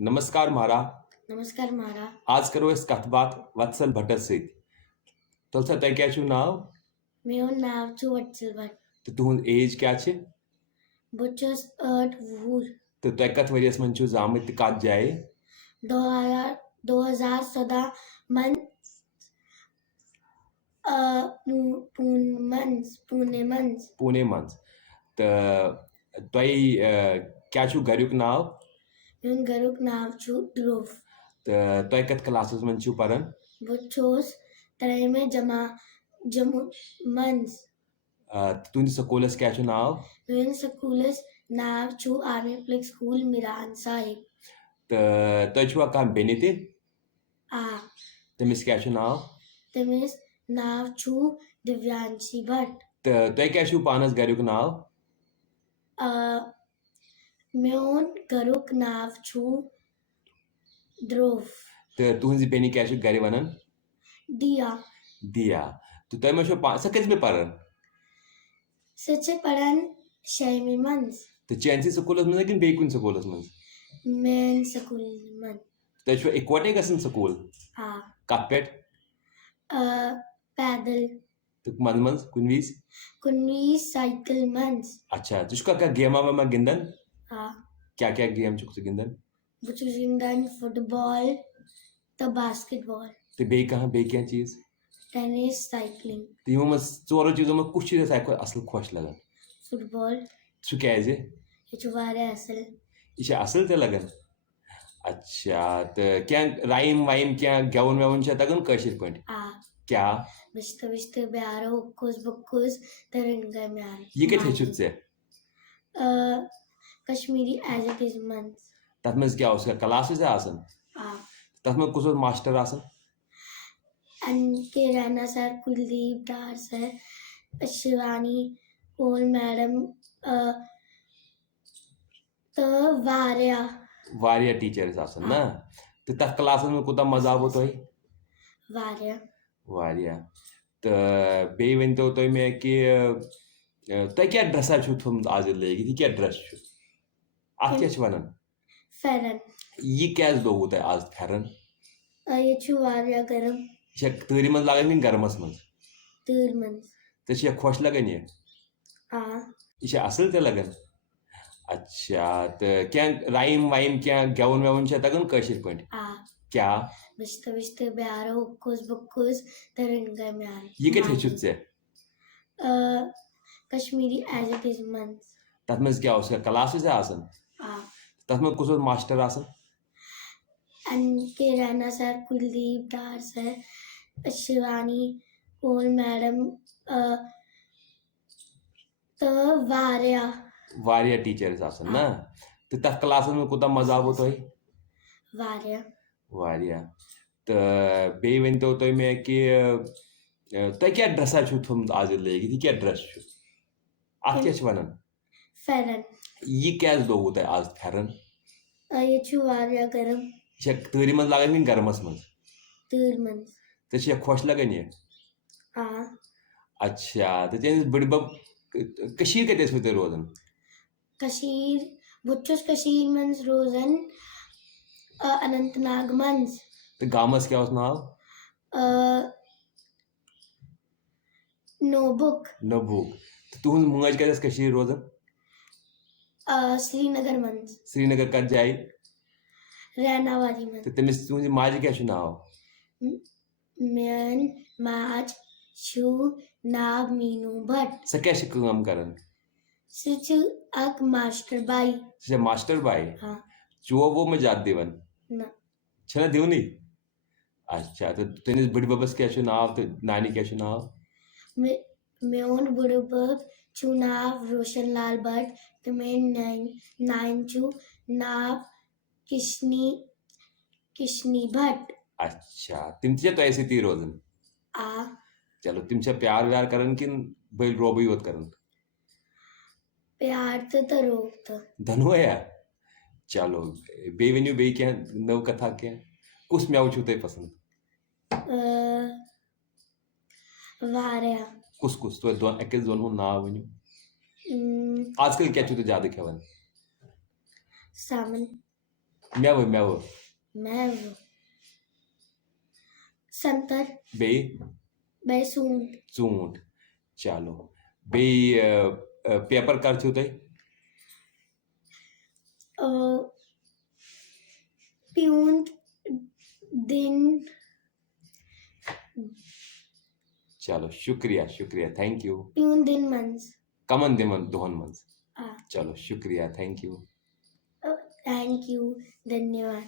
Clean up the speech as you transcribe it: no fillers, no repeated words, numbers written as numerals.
नमस्कार म्हारा नमस्कार मारा आज करो इस कथ बात वत्सल भट्टस सत तो तय क्या नाव मेरा नाम छु वत्सल भट्ट तो तुहद एज क्या बह छुस 8 वुहर तो तय कथ वरियस मन जामित कत जाए 2017 मन पुणे मंस पुणे मज तो तय क्या गरुक नाव मेरा गरुक नाम छु ध्रुव तो तय कथ क्लासस मन पढ़ान बह छुस त्रेमे जम्मू मंस तुंद स्कूलस क्या नाव मेरा स्कूलस नाम छु army public school Miran Sahib तो तय कह बेन आ तमिस क्या नाव तमिस नाम छु दिव्यांशी भट्ट तो तय क्या पानस गरुक नाव मेरा गरुक नाम छु ध्रुव तो तुहद बेन क्या गर वन दिया दिया तो तय सह कस में पढ़ान सच पढ़न शैमी मंस तो चैनसी स्कूलस मज कि बे कुन स्कूलस मज मेन स्कूल मन तय इकवटे गसन स्कूल आ कत पे पैदल तो मन मज कुन विज कुन्वी साइकिल मंस अच्छा तुझका क्या गेमा वेमा गिंदन आ क्या गेम चुक गिंदन बुचु जिंदन फुटबॉल तो बास्केटबॉल तो बे कहाँ बे क्या चीज टेनिस साइकिलिंग तो यमो मज चोरो चीजों में कुछ चीज असल खुश लगन फुटबॉल सह क्या ये छु वारिया असल यह असल ते लगन अच्छा तो क्या राइम वाइम क्या गेवन वेवन तगन कशिर पे आ क्या बिश्त बिश्त ब्यारो हुक्कुस बुक्कुस तरंगा म्यान यह कत हेचुत से कश्मीरी एज इट इज मंस तथ मज क्या उसका क्लासेस आसन आ तथ में कुछ मास्टर आसन के रैना सर कुलदीप डार सर शिवानी कोल मैडम तो वारिया टीचर्स आसन ना तो तथ क्लासन में कुता मजा आवो तो वारिया वारिया तो बे वन तो तुम मे कि तुह क्या ड्रेसा थोमुत आज लगित यह क्या ड्रेस अत क्या वन फेरन यह क्या लोगू तुह आज फेरन ये छु वारिया गरम यह तरी मज लगान कि गर्मस मज तूर मंस तो खुश लगन यह आ यह असल ते लगन अच्छा तो क्या राइम वाइम क्या गेवन वेवन तगन कशिर पे आ क्या बिश्त बिश्त ब्यारो हुक्कुस बुक्कुस तरंगा म्यान यह कत हेचुत से कश्मीरी एज इट इज मंस तथ मज क्या उसका क्लासेस आसन आ तथ में कुछ मास्टर आसन के रैना सर कुलदीप डार सर शिवानी कोल मैडम तो वारिया टीचर्स आसन ना तो तथ क्लासन में कुता मजा आवो तो वारिया वारिया तो बे वन तो तुम मे कि तुह क्या ड्रेसा थोमुत आज लगित यह क्या ड्रेस अत क्या वन फेरन यह क्या लोगू तुह आज फेरन ये छु वारिया गरम यह तरी मज लगान कि गर्मस मज तूर मंस तो खुश लगन यह आ अच्छा तो चैन बड़बब कत पे रोजान कशीर बुच्छुस कशीर मंस रोजन अनंतनाग मंस तो गामस क्या नाव नोबुक नबूक तो तुहद मज कत रोजान श्रीनगर मंस श्रीनगर कत जाए रैनावाली मंस तो तमिस तुहद माज क्या नाव मेन माज छु नाग मीनू भट्ट सह क्या कर सच अक मास्टर बाई मास्टर बाई हाँ चो वो में जात देवन ना छना देवनी अच्छा तो तनिस बड़ी बबस क्या नाव तो नानी क्या नाव मेन बुड़बक छु नाव रोशन लाल भट्ट तो मेन नाइन छु नाव किशनी किशनी भट्ट अच्छा तिम तो ऐसे ती रोजन आ चलो तिम प्यार व्यार करन कि बैल रोबी होत करन प्यार तो रोक तो धनो है चलो बे वनु बे क्या नव कथा क्या कुछ म्याव छु ते पसंद वारिया कुछ तो दोन अकिस दोन हो नाव वनु आजकल क्या छु तो ज्यादा खेवन सामन Mjauw, mjauw. मैव संतर Bij बैसून zoend. चलो. Bij पेपर कर छू तई. प्यून दिन चलो शुक्रिया शुक्रिया थैंक यू. प्यून दिन मंस कमन दिमन दोहन मंस. आ चलो शुक्रिया थैंक यू. थैंक यू धन्यवाद.